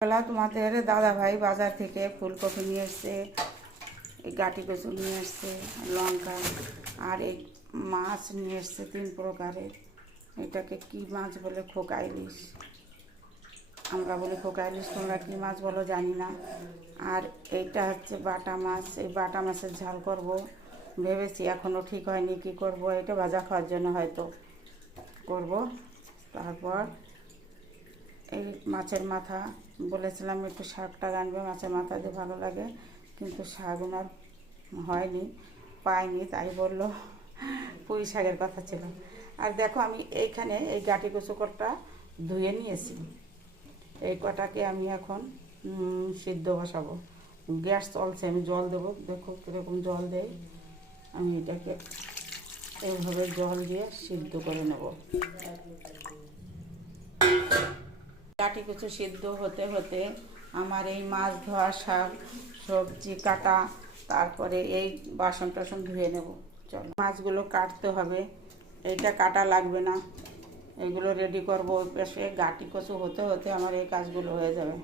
বেলা তোমাদের দাদা ভাই বাজার থেকে ফুলকপি নিয়ে এসছে, এই গাটি কচু নিয়ে এসছে, লঙ্কা আর এই মাছ নিয়ে এসছে 3 প্রকারের। এটাকে কি মাছ বলে? খোকা ইলিশ। আমরা বলি খোকা ইলিশ, তোমরা কী মাছ বলো জানি না। আর এইটা হচ্ছে বাটা মাছ। এই বাটা মাছের ঝাল করব ভেবেছি, এখনও ঠিক হয়নি কি করব। এটা ভাজা খাওয়ার জন্য হয়তো করব। তারপর এই মাছের মাথা বলেছিলাম একটু শাকটা রাঁধবে, মাছের মাথা দিয়ে ভালো লাগে, কিন্তু শাক ওনার হয়নি, পাইনি, তাই বললো পুঁই শাকের কথা ছিল। আর দেখো আমি এইখানে এই গাটি কচু কটা ধুয়ে নিয়েছি। এই কটাকে আমি এখন সিদ্ধ বসাবো। গ্যাস চলছে, আমি জল দেবো, দেখো কীরকম জল দেয়। আমি এটাকে এইভাবে জল দিয়ে সিদ্ধ করে নেব। গাটি কচু সিদ্ধ হতে হতে আমার এই মাছ ধোয়া, শাক সবজি কাটা, তারপরে এই বাসন টাসন ধুয়ে নেব। চলো, মাছগুলো কাটতে হবে, এইটা কাটা লাগবে না, এগুলো রেডি করবো। পেশে গাটি কচু হতে হতে আমার এই কাজগুলো হয়ে যাবে।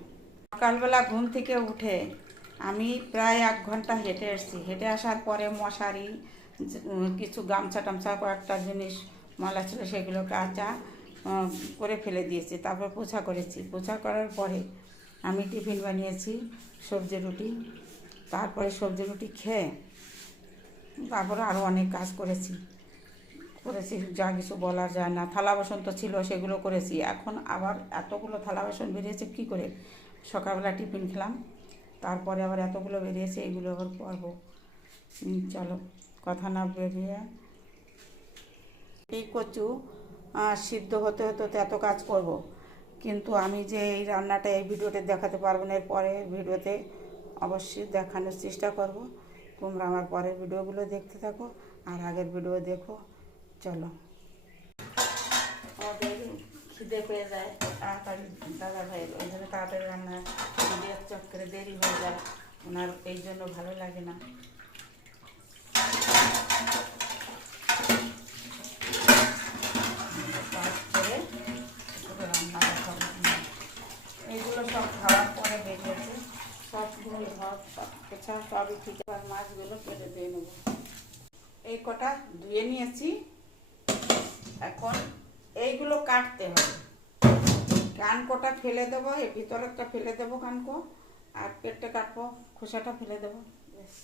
সকালবেলা ঘুম থেকে উঠে আমি প্রায় 1 ঘন্টা হেঁটে এসেছি। হেঁটে আসার পরে মশারি, কিছু গামছা টামছা, কয়েকটা জিনিস ময়লা ছিল সেগুলো কাচা করে ফেলে দিয়েছি। তারপর পোছা করেছি। পোছা করার পরে আমি টিফিন বানিয়েছি, সবজি রুটি। তারপরে সবজি রুটি খেয়ে তারপরে আরও অনেক কাজ করেছি, যা কিছু বলার যায় না। থালা বাসন তো ছিল, সেগুলো করেছি। এখন আবার এতগুলো থালা বাসন বেরিয়েছে কী করে? সকালবেলা টিফিন খেলাম, তারপরে আবার এতগুলো বেরিয়েছে, এগুলো আবার করবো। চলো, কথা না বেরিয়ে এই কচু সিদ্ধ হতে হতে এত কাজ করব, কিন্তু আমি যে এই রান্নাটা এই ভিডিওতে দেখাতে পারবো না। এর পরের ভিডিওতে অবশ্যই দেখানোর চেষ্টা করব। তোমরা আমার পরের ভিডিওগুলো দেখতে থাকো আর আগের ভিডিও দেখো। চলো, আমাদের খিদে পেয়ে যায় তাড়াতাড়ি দাদা ভাইয়ের, ওই জন্য তাড়াতাড়ি রান্না দিয়ে চক্করে দেরি হয়ে যায়, ওনার এই জন্য ভালো লাগে না। এইগুলো সব খাওয়ার পরে বেরিয়েছে, সবগুলো ঘর পেছা সবই ঠিক। আর মাছগুলো কেটে দিয়ে নেব। এই কটা ধুয়ে নিয়েছি, এখন এইগুলো কাটতে হবে। কানকোটা ফেলে দেবো, এই ভিতরেরটা ফেলে দেবো কানকো, আর পেটটা কাটবো, খোসাটা ফেলে দেবো, ব্যাস।